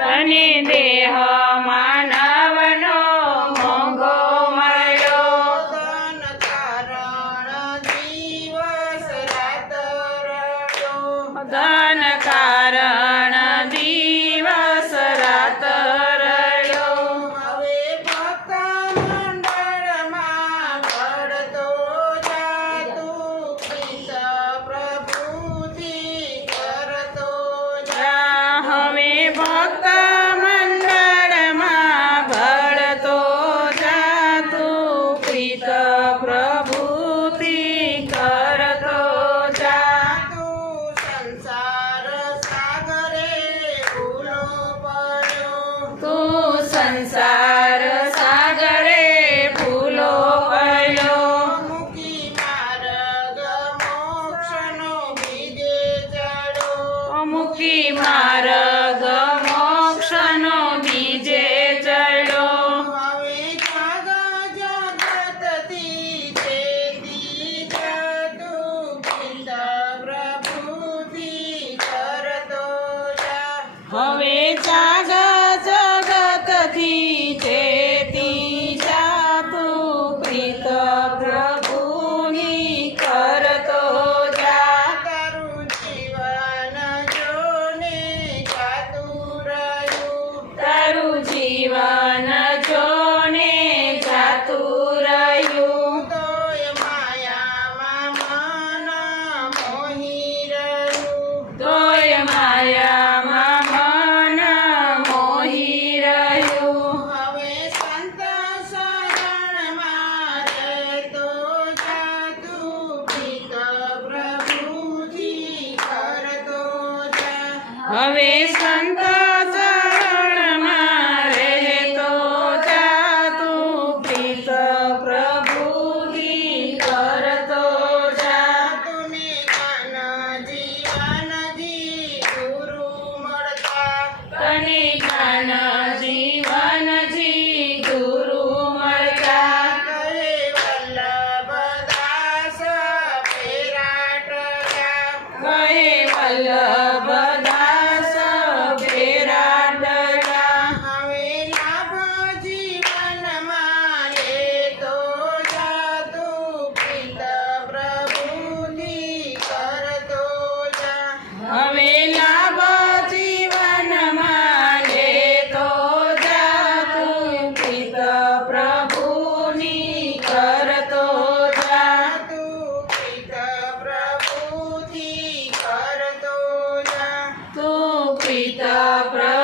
તને દેહ માનવનો મોંઘો મળ્યો. તન કારણ દિવસ રાત ધન કારણ સંસાર સાગરે ભૂલો પડ્યો. મૂકી માર્ગ મોક્ષનો બીજે ચડો મૂકી માર્ગ મોક્ષનો બીજે ચડો હવે જાગ જગતથી છેદી જતું પ્રભુથી કરતો જા. હવે જા હવે સંત શરણમાં રહેતો જાતું પ્રીત પ્રભુજી કરતો જાતું. કાન જીવાનજી ગુરુ મળતા તને કાના Pitta Brahma